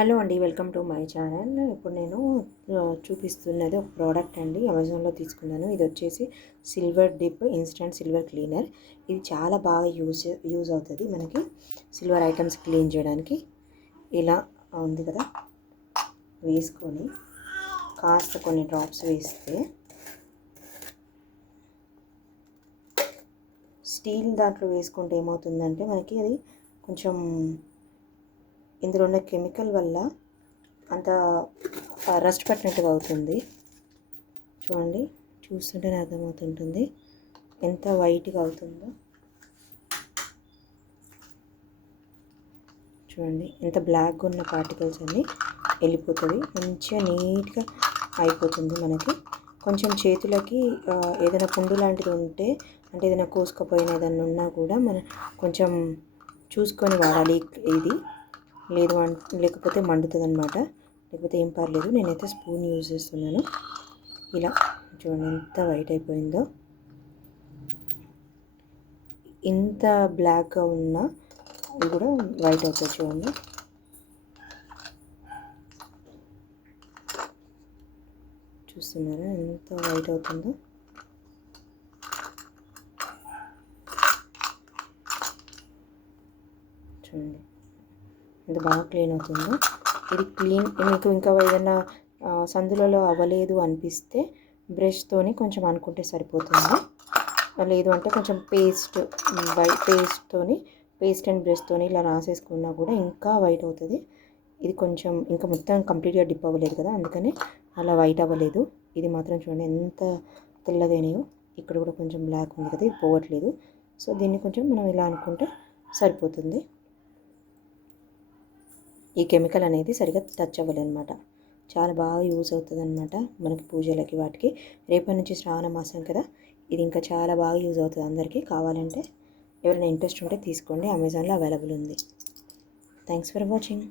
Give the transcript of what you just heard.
Hello అండి, welcome to my channel. ఇప్పుడు నేను చూపిస్తున్నది ఒక ప్రోడక్ట్ అండి. అమెజాన్లో తీసుకున్నాను. ఇది వచ్చేసి silver dip instant silver cleaner. ఇది చాలా బాగా యూజ్ అవుతుంది మనకి సిల్వర్ ఐటమ్స్ క్లీన్ చేయడానికి. ఇలా ఉంది కదా, వేసుకొని కాస్త కొన్ని డ్రాప్స్ వేస్తే స్టీల్ దాంట్లో వేసుకుంటే ఏమవుతుందంటే మనకి అది కొంచెం ఇందులో ఉన్న కెమికల్ వల్ల అంత రస్ట్ పట్టినట్టుగా అవుతుంది. చూడండి, చూస్తుంటేనే అర్థమవుతుంటుంది ఎంత వైట్గా అవుతుందో. చూడండి, ఎంత బ్లాక్గా ఉన్న పార్టికల్స్ అన్నీ వెళ్ళిపోతుంది. మంచిగా నీట్గా అయిపోతుంది. మనకి కొంచెం చేతులకి ఏదైనా పుండు లాంటిది ఉంటే, అంటే ఏదైనా కోసుకపోయినా ఏదైనా ఉన్నా కూడా మనం కొంచెం చూసుకొని వాడాలి. ఇది లేదు లేకపోతే మండుతుంది అనమాట. లేకపోతే ఏం పర్లేదు. నేనైతే స్పూన్ యూజ్ చేస్తున్నాను. ఇలా చూడండి ఎంత వైట్ అయిపోయిందో. ఇంత బ్లాక్గా ఉన్నా ఇది కూడా వైట్ అవుతుంది. చూడండి, చూస్తున్నారా ఎంత వైట్ అవుతుందో. చూడండి ఎంత బాగా క్లీన్ అవుతుందో. ఇది క్లీన్ మీకు ఇంకా ఏదైనా సందులలో అవ్వలేదు అనిపిస్తే బ్రష్తోని కొంచెం అనుకుంటే సరిపోతుంది. లేదు అంటే కొంచెం పేస్ట్ అండ్ బ్రష్తోని ఇలా రాసేసుకున్నా కూడా ఇంకా వైట్ అవుతుంది. ఇది కొంచెం ఇంకా మొత్తం కంప్లీట్గా డిప్ అవ్వలేదు కదా, అందుకని అలా వైట్ అవ్వలేదు. ఇది మాత్రం చూడండి ఎంత తెల్లగైనాయో. ఇక్కడ కూడా కొంచెం బ్లాక్ ఉంది కదా, ఇది పోవట్లేదు. సో దీన్ని కొంచెం మనం ఇలా అనుకుంటే సరిపోతుంది. ఈ కెమికల్ అనేది సరిగ్గా టచ్ అవ్వలేదన్నమాట. చాలా బాగా యూజ్ అవుతుంది అనమాట మనకి పూజలకి వాటికి. రేపటి నుంచి శ్రావణ మాసం కదా, ఇది ఇంకా చాలా బాగా యూజ్ అవుతుంది అందరికీ. కావాలంటే ఎవరైనా ఇంట్రెస్ట్ ఉంటే తీసుకోండి, అమెజాన్లో అవైలబుల్ ఉంది. Thanks for watching.